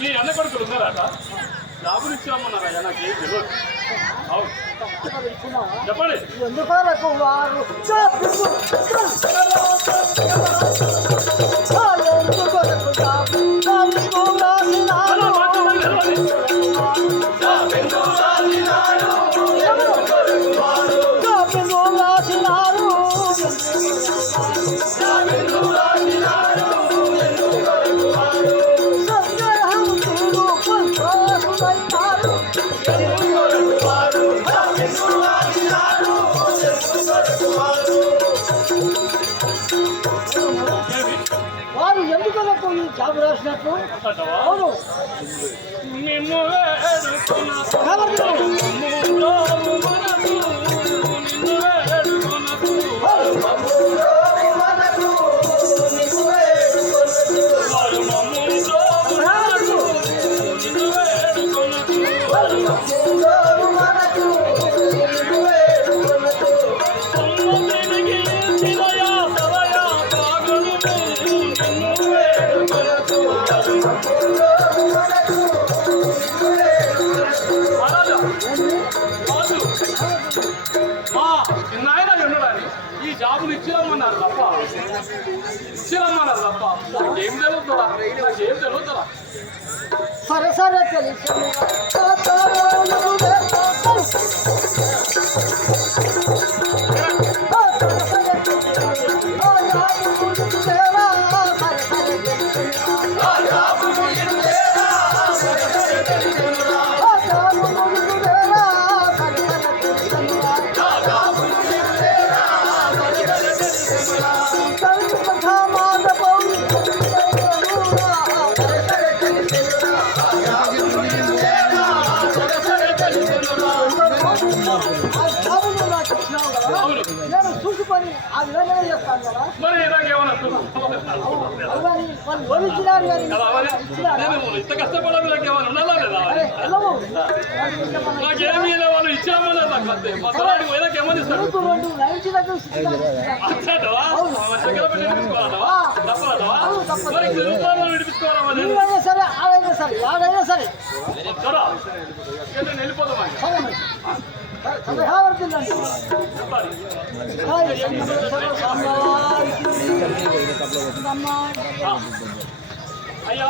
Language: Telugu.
మీ అన్న కొడుకులు ఉన్నారట జాబులు ఇచ్చామన్నారా నాకు ఏం తెలియదు. అవును చెప్పండి. ఎందుకు వారు వారు ఎందుకు ఈ జాబ్ రాసినట్లు? అవును ఈ జాబులు ఇచ్చిరమ్మన్నారు తప్ప నాకేం తెలుగుతారా నాకేం తెలుగుతారా? సరే సరే తెలుసు నేను చూసుకొని ఆ విధంగా చేస్తాను కదా. మరి వాళ్ళు ఇచ్చినారు ఇంత కష్టపడాలి నాకేమన్నా ఉండాలా లేదా? నాకేమీ వాళ్ళు ఇచ్చామన్నారు నాకు అంతే. మా తలాడికి పోయినాక ఏమని ఇస్తాడు? సరే ఆడైనా సరే ఆడైనా సరే వెళ్ళిపోతాం. అయ్యా